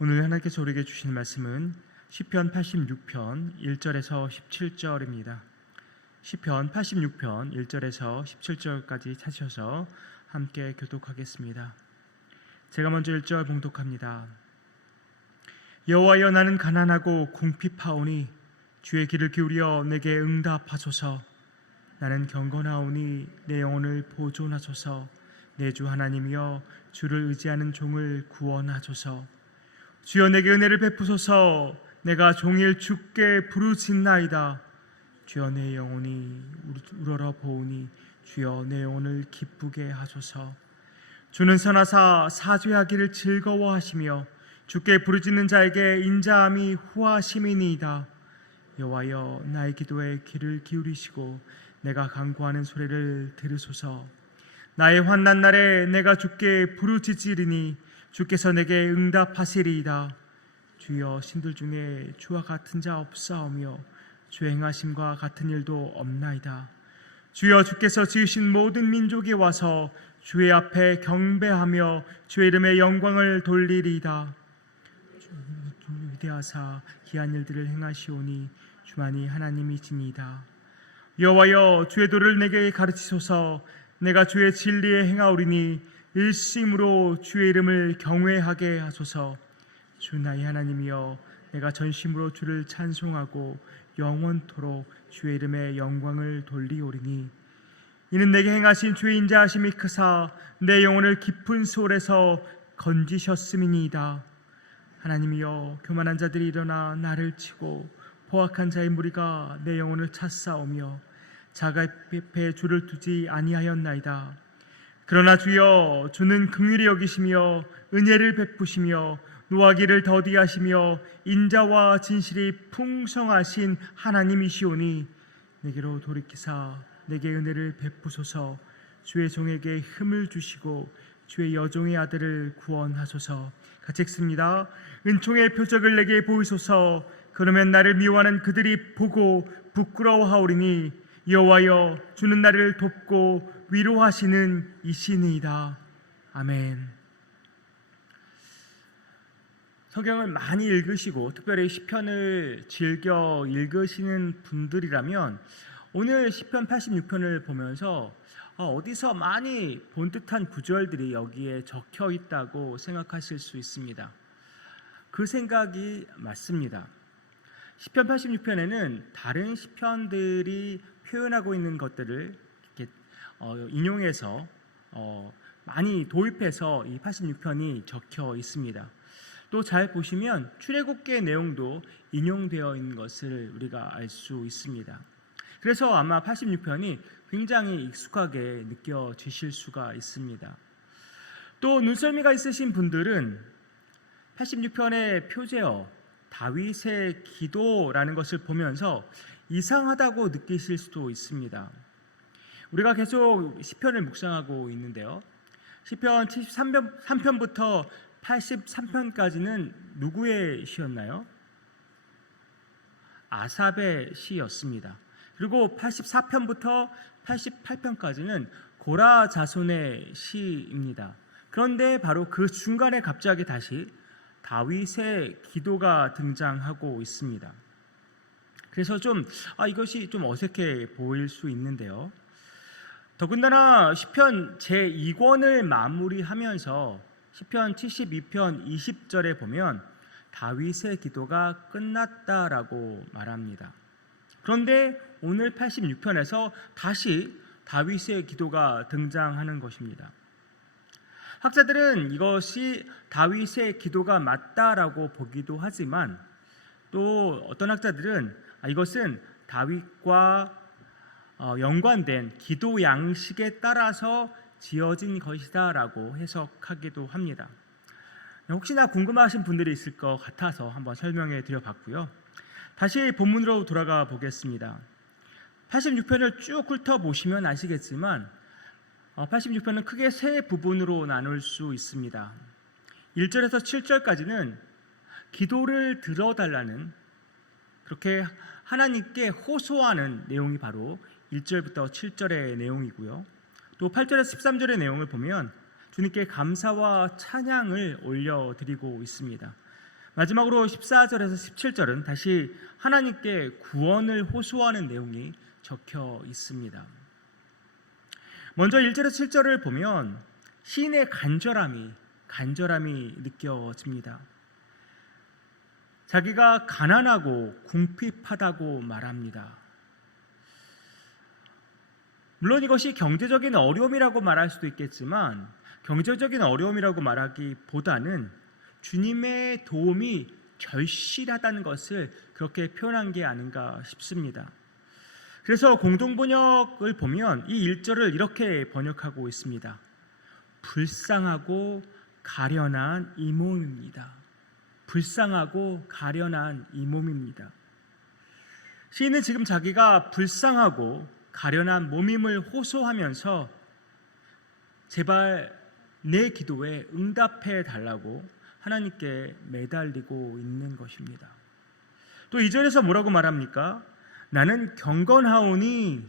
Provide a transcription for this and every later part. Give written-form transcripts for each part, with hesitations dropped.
오늘 하나님께서 우리에게 주신 말씀은 시편 86편 1절에서 17절입니다. 시편 86편 1절에서 17절까지 찾으셔서 함께 교독하겠습니다. 제가 먼저 1절 봉독합니다. 여호와여, 나는 가난하고 궁핍하오니 주의 귀를 기울여 내게 응답하소서. 나는 경건하오니 내 영혼을 보존하소서. 내 주 하나님이여, 주를 의지하는 종을 구원하소서. 주여, 내게 은혜를 베푸소서. 내가 종일 주께 부르짖나이다. 주여, 내 영혼이 우러러 보오니 주여, 내 영혼을 기쁘게 하소서. 주는 선하사 사죄하기를 즐거워하시며 주께 부르짖는 자에게 인자함이 후하심이니이다. 여호와여, 나의 기도에 귀를 기울이시고 내가 간구하는 소리를 들으소서. 나의 환난 날에 내가 주께 부르짖으리니 주께서 내게 응답하시리이다. 주여, 신들 중에 주와 같은 자 없사오며 주의 행하심과 같은 일도 없나이다. 주여, 주께서 지으신 모든 민족이 와서 주의 앞에 경배하며 주의 이름의 영광을 돌리리이다. 위대하사 기한 일들을 행하시오니 주만이 하나님이시니이다. 여호와여, 주의 도를 내게 가르치소서. 내가 주의 진리에 행하오리니 일심으로 주의 이름을 경외하게 하소서. 주 나의 하나님이여, 내가 전심으로 주를 찬송하고 영원토록 주의 이름의 영광을 돌리오리니 이는 내게 행하신 주의 인자하심이 크사 내 영혼을 깊은 소울에서 건지셨음이니이다. 하나님이여, 교만한 자들이 일어나 나를 치고 포악한 자의 무리가 내 영혼을 찼사오며 자가 앞에 주를 두지 아니하였나이다. 그러나 주여, 주는 긍휼히 여기시며 은혜를 베푸시며 노하기를 더디하시며 인자와 진실이 풍성하신 하나님이시오니 내게로 돌이키사 내게 은혜를 베푸소서. 주의 종에게 힘을 주시고 주의 여종의 아들을 구원하소서. 같이 읽습니다. 은총의 표적을 내게 보이소서. 그러면 나를 미워하는 그들이 보고 부끄러워하오리니 여호와여, 주는 나를 돕고 위로하시는 이시니이다. 아멘. 성경을 많이 읽으시고 특별히 시편을 즐겨 읽으시는 분들이라면 오늘 시편 86편을 보면서 어디서 많이 본 듯한 구절들이 여기에 적혀 있다고 생각하실 수 있습니다. 그 생각이 맞습니다. 시편 86편에는 다른 시편들이 표현하고 있는 것들을 이렇게 인용해서 많이 도입해서 이 86편이 적혀 있습니다. 또 잘 보시면 출애굽기의 내용도 인용되어 있는 것을 우리가 알 수 있습니다. 그래서 아마 86편이 굉장히 익숙하게 느껴지실 수가 있습니다. 또 눈썰미가 있으신 분들은 86편의 표제어 다윗의 기도라는 것을 보면서 이상하다고 느끼실 수도 있습니다. 우리가 계속 시편을 묵상하고 있는데요, 시편 73편부터 83편까지는 누구의 시였나요? 아삽의 시였습니다. 그리고 84편부터 88편까지는 고라 자손의 시입니다. 그런데 바로 그 중간에 갑자기 다시 다윗의 기도가 등장하고 있습니다. 그래서 이것이 좀 어색해 보일 수 있는데요, 더군다나 시편 제2권을 마무리하면서 시편 72편 20절에 보면 다윗의 기도가 끝났다라고 말합니다. 그런데 오늘 86편에서 다시 다윗의 기도가 등장하는 것입니다. 학자들은 이것이 다윗의 기도가 맞다라고 보기도 하지만 또 어떤 학자들은 이것은 다윗과 연관된 기도 양식에 따라서 지어진 것이다라고 해석하기도 합니다. 혹시나 궁금하신 분들이 있을 것 같아서 한번 설명해 드려봤고요. 다시 본문으로 돌아가 보겠습니다. 86편을 쭉 훑어보시면 아시겠지만 86편은 크게 세 부분으로 나눌 수 있습니다. 1절에서 7절까지는 기도를 들어달라는, 그렇게 하나님께 호소하는 내용이 바로 1절부터 7절의 내용이고요. 또 8절에서 13절의 내용을 보면 주님께 감사와 찬양을 올려드리고 있습니다. 마지막으로 14절에서 17절은 다시 하나님께 구원을 호소하는 내용이 적혀 있습니다. 먼저 1절에서 7절을 보면 시인의 간절함이 느껴집니다. 자기가 가난하고 궁핍하다고 말합니다. 물론 이것이 경제적인 어려움이라고 말할 수도 있겠지만 경제적인 어려움이라고 말하기보다는 주님의 도움이 절실하다는 것을 그렇게 표현한 게 아닌가 싶습니다. 그래서 공동번역을 보면 이 1절을 이렇게 번역하고 있습니다. 불쌍하고 가련한 이 몸입니다. 불쌍하고 가련한 이 몸입니다. 시인은 지금 자기가 불쌍하고 가련한 몸임을 호소하면서 제발 내 기도에 응답해 달라고 하나님께 매달리고 있는 것입니다. 또 2절에서 뭐라고 말합니까? 나는 경건하오니,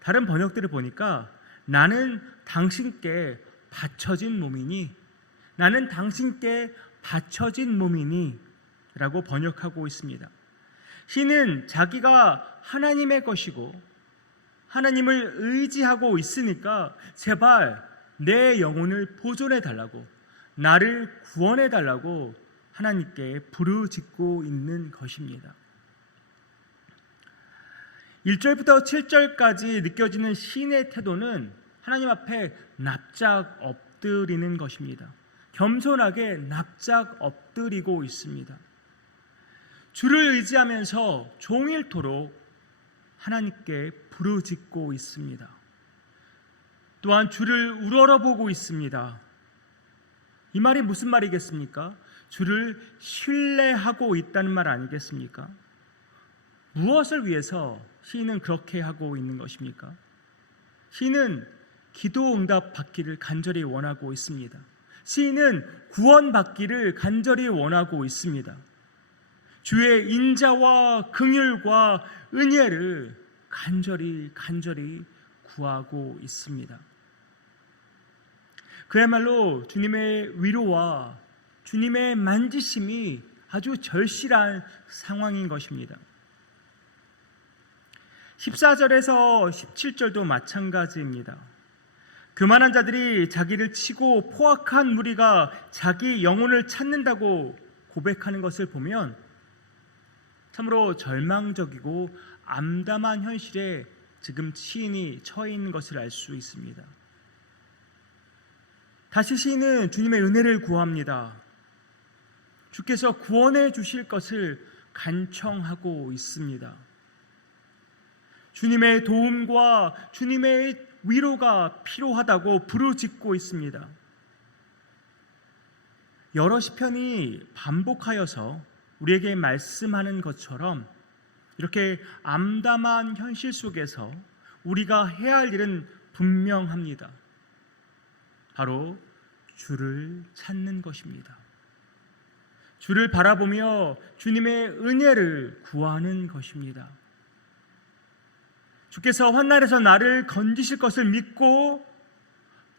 다른 번역들을 보니까 나는 당신께 바쳐진 몸이니, 나는 당신께 바쳐진 몸이니 라고 번역하고 있습니다. 시인은 자기가 하나님의 것이고 하나님을 의지하고 있으니까 제발 내 영혼을 보존해 달라고, 나를 구원해 달라고 하나님께 부르짖고 있는 것입니다. 1절부터 7절까지 느껴지는 시인의 태도는 하나님 앞에 납작 엎드리는 것입니다. 겸손하게 납작 엎드리고 있습니다. 주를 의지하면서 종일토록 하나님께 부르짖고 있습니다. 또한 주를 우러러보고 있습니다. 이 말이 무슨 말이겠습니까? 주를 신뢰하고 있다는 말 아니겠습니까? 무엇을 위해서 시인은 그렇게 하고 있는 것입니까? 시인은 기도 응답 받기를 간절히 원하고 있습니다. 시인은 구원받기를 간절히 원하고 있습니다. 주의 인자와 긍휼과 은혜를 간절히 구하고 있습니다. 그야말로 주님의 위로와 주님의 만지심이 아주 절실한 상황인 것입니다. 14절에서 17절도 마찬가지입니다. 교만한 자들이 자기를 치고 포악한 무리가 자기 영혼을 찾는다고 고백하는 것을 보면 참으로 절망적이고 암담한 현실에 지금 시인이 처해 있는 것을 알 수 있습니다. 다시 시인은 주님의 은혜를 구합니다. 주께서 구원해 주실 것을 간청하고 있습니다. 주님의 도움과 주님의 위로가 필요하다고 부르짖고 있습니다. 여러 시편이 반복하여서 우리에게 말씀하는 것처럼 이렇게 암담한 현실 속에서 우리가 해야 할 일은 분명합니다. 바로 주를 찾는 것입니다. 주를 바라보며 주님의 은혜를 구하는 것입니다. 주께서 환난에서 나를 건지실 것을 믿고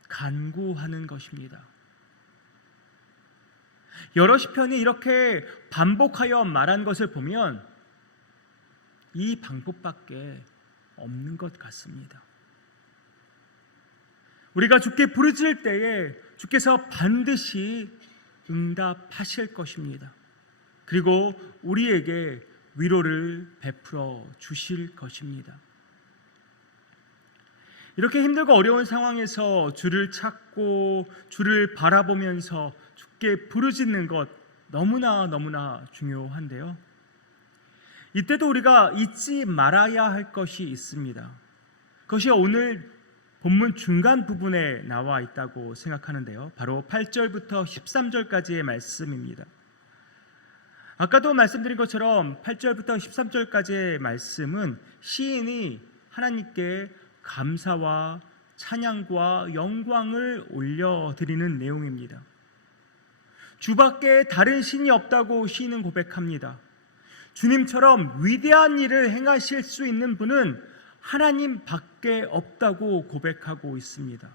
간구하는 것입니다. 여러 시편이 이렇게 반복하여 말한 것을 보면 이 방법밖에 없는 것 같습니다. 우리가 주께 부르짖을 때에 주께서 반드시 응답하실 것입니다. 그리고 우리에게 위로를 베풀어 주실 것입니다. 이렇게 힘들고 어려운 상황에서 주를 찾고 주를 바라보면서 주께 부르짖는 것 너무나 중요한데요. 이때도 우리가 잊지 말아야 할 것이 있습니다. 그것이 오늘 본문 중간 부분에 나와 있다고 생각하는데요. 바로 8절부터 13절까지의 말씀입니다. 아까도 말씀드린 것처럼 8절부터 13절까지의 말씀은 시인이 하나님께 감사와 찬양과 영광을 올려드리는 내용입니다. 주밖에 다른 신이 없다고 시인은 고백합니다. 주님처럼 위대한 일을 행하실 수 있는 분은 하나님 밖에 없다고 고백하고 있습니다.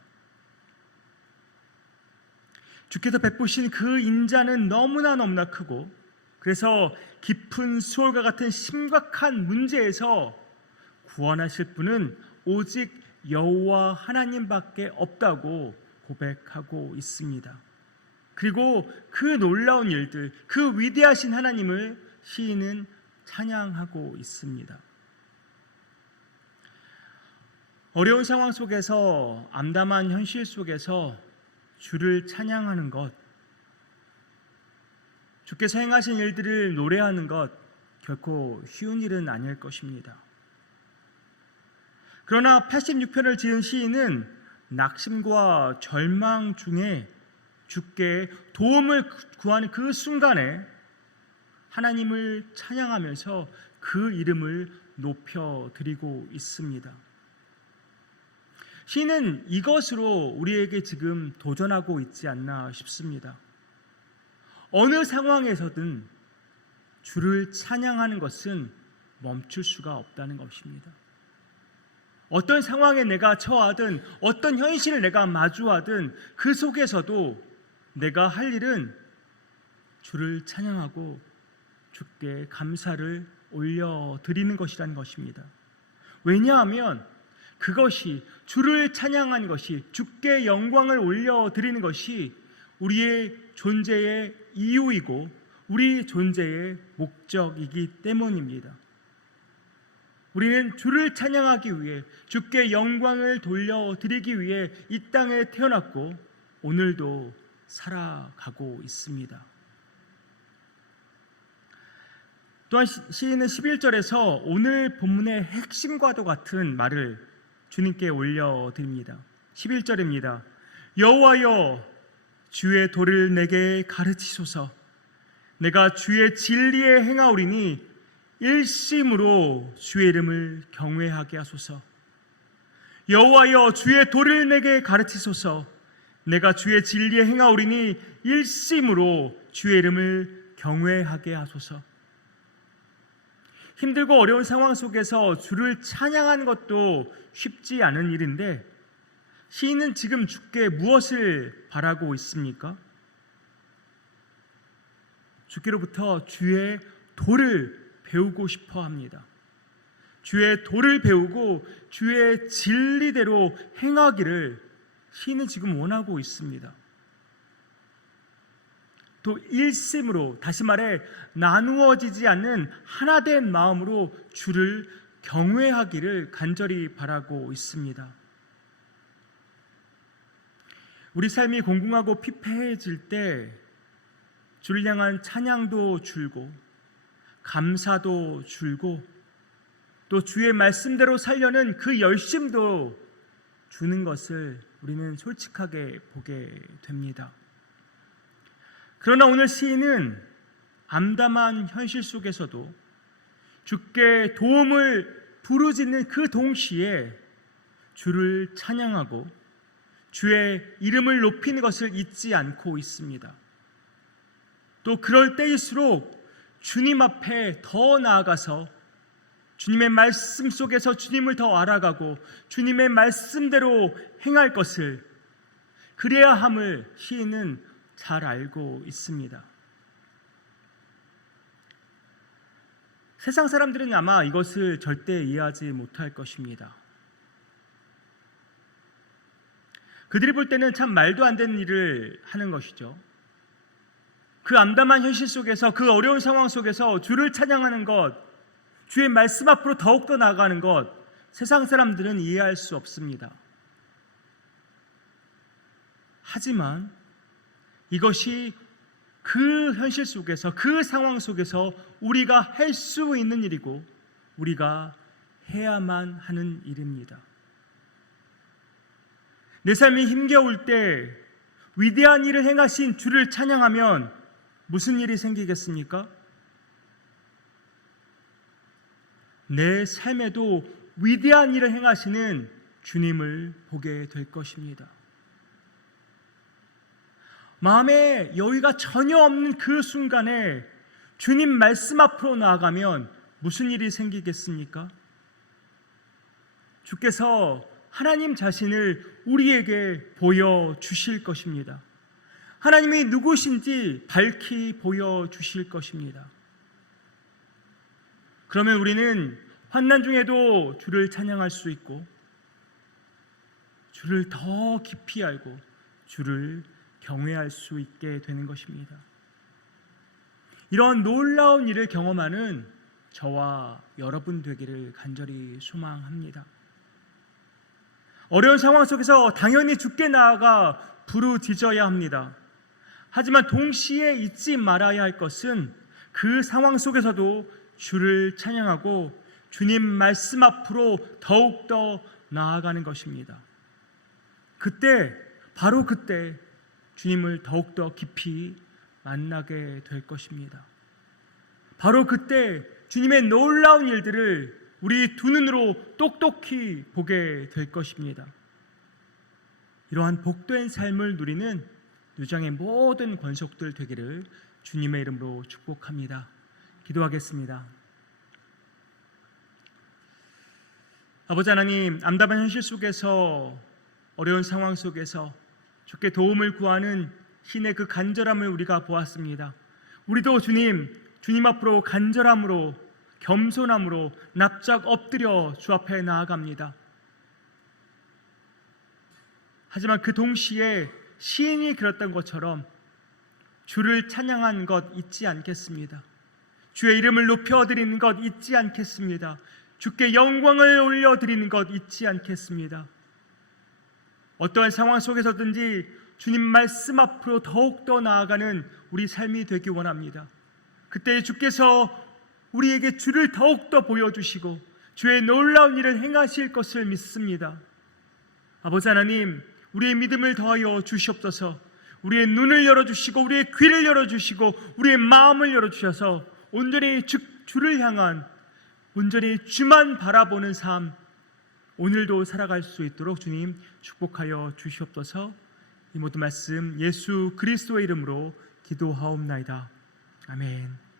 주께서 베푸신 그 인자는 너무나 크고, 그래서 깊은 수월과 같은 심각한 문제에서 구원하실 분은 오직 여호와 하나님밖에 없다고 고백하고 있습니다. 그리고 그 놀라운 일들, 그 위대하신 하나님을 시인은 찬양하고 있습니다. 어려운 상황 속에서, 암담한 현실 속에서 주를 찬양하는 것, 주께서 행하신 일들을 노래하는 것, 결코 쉬운 일은 아닐 것입니다. 그러나 86편을 지은 시인은 낙심과 절망 중에 주께 도움을 구하는 그 순간에 하나님을 찬양하면서 그 이름을 높여드리고 있습니다. 시인은 이것으로 우리에게 지금 도전하고 있지 않나 싶습니다. 어느 상황에서든 주를 찬양하는 것은 멈출 수가 없다는 것입니다. 어떤 상황에 내가 처하든, 어떤 현실을 내가 마주하든, 그 속에서도 내가 할 일은 주를 찬양하고 주께 감사를 올려드리는 것이라는 것입니다. 왜냐하면 그것이, 주를 찬양하는 것이, 주께 영광을 올려드리는 것이 우리의 존재의 이유이고 우리 존재의 목적이기 때문입니다. 우리는 주를 찬양하기 위해, 주께 영광을 돌려드리기 위해 이 땅에 태어났고 오늘도 살아가고 있습니다. 또한 시인은 11절에서 오늘 본문의 핵심과도 같은 말을 주님께 올려드립니다. 11절입니다. 여호와여, 주의 도를 내게 가르치소서. 내가 주의 진리에 행하오리니 일심으로 주의 이름을 경외하게 하소서. 여호와여, 주의 도를 내게 가르치소서. 내가 주의 진리에 행하오리니 일심으로 주의 이름을 경외하게 하소서. 힘들고 어려운 상황 속에서 주를 찬양하는 것도 쉽지 않은 일인데, 시인은 지금 주께 무엇을 바라고 있습니까? 주께로부터 주의 도를 배우고 싶어 합니다. 주의 도를 배우고 주의 진리대로 행하기를 시인은 지금 원하고 있습니다. 또 일심으로, 다시 말해 나누어지지 않는 하나된 마음으로 주를 경외하기를 간절히 바라고 있습니다. 우리 삶이 공공하고 피폐해질 때 주를 향한 찬양도 줄고 감사도 줄고 또 주의 말씀대로 살려는 그 열심도 주는 것을 우리는 솔직하게 보게 됩니다. 그러나 오늘 시인은 암담한 현실 속에서도 주께 도움을 부르짖는 그 동시에 주를 찬양하고 주의 이름을 높이는 것을 잊지 않고 있습니다. 또 그럴 때일수록 주님 앞에 더 나아가서 주님의 말씀 속에서 주님을 더 알아가고 주님의 말씀대로 행할 것을 그래야 함을 시인은 잘 알고 있습니다. 세상 사람들은 아마 이것을 절대 이해하지 못할 것입니다. 그들이 볼 때는 참 말도 안 되는 일을 하는 것이죠. 그 암담한 현실 속에서, 그 어려운 상황 속에서 주를 찬양하는 것, 주의 말씀 앞으로 더욱더 나아가는 것, 세상 사람들은 이해할 수 없습니다. 하지만 이것이 그 현실 속에서, 그 상황 속에서 우리가 할 수 있는 일이고 우리가 해야만 하는 일입니다. 내 삶이 힘겨울 때 위대한 일을 행하신 주를 찬양하면 무슨 일이 생기겠습니까? 내 삶에도 위대한 일을 행하시는 주님을 보게 될 것입니다. 마음에 여유가 전혀 없는 그 순간에 주님 말씀 앞으로 나아가면 무슨 일이 생기겠습니까? 주께서 하나님 자신을 우리에게 보여주실 것입니다. 하나님이 누구신지 밝히 보여주실 것입니다. 그러면 우리는 환난 중에도 주를 찬양할 수 있고 주를 더 깊이 알고 주를 경외할 수 있게 되는 것입니다. 이런 놀라운 일을 경험하는 저와 여러분 되기를 간절히 소망합니다. 어려운 상황 속에서 당연히 주께 나아가 부르짖어야 합니다. 하지만 동시에 잊지 말아야 할 것은 그 상황 속에서도 주를 찬양하고 주님 말씀 앞으로 더욱더 나아가는 것입니다. 그때, 바로 그때 주님을 더욱더 깊이 만나게 될 것입니다. 바로 그때 주님의 놀라운 일들을 우리 두 눈으로 똑똑히 보게 될 것입니다. 이러한 복된 삶을 누리는 유장의 모든 권속들 되기를 주님의 이름으로 축복합니다. 기도하겠습니다. 아버지 하나님, 암담한 현실 속에서, 어려운 상황 속에서 주께 도움을 구하는 신의 그 간절함을 우리가 보았습니다. 우리도 주님 앞으로 간절함으로, 겸손함으로 납작 엎드려 주 앞에 나아갑니다. 하지만 그 동시에 시인이 그렸던 것처럼 주를 찬양한 것 잊지 않겠습니다. 주의 이름을 높여드리는 것 잊지 않겠습니다. 주께 영광을 올려드리는 것 잊지 않겠습니다. 어떠한 상황 속에서든지 주님 말씀 앞으로 더욱더 나아가는 우리 삶이 되기 원합니다. 그때 주께서 우리에게 주를 더욱더 보여주시고 주의 놀라운 일을 행하실 것을 믿습니다. 아버지 하나님, 우리의 믿음을 더하여 주시옵소서. 우리의 눈을 열어주시고 우리의 귀를 열어주시고 우리의 마음을 열어주셔서 온전히 주를 향한, 온전히 주만 바라보는 삶, 오늘도 살아갈 수 있도록 주님 축복하여 주시옵소서. 이 모든 말씀 예수 그리스도의 이름으로 기도하옵나이다. 아멘.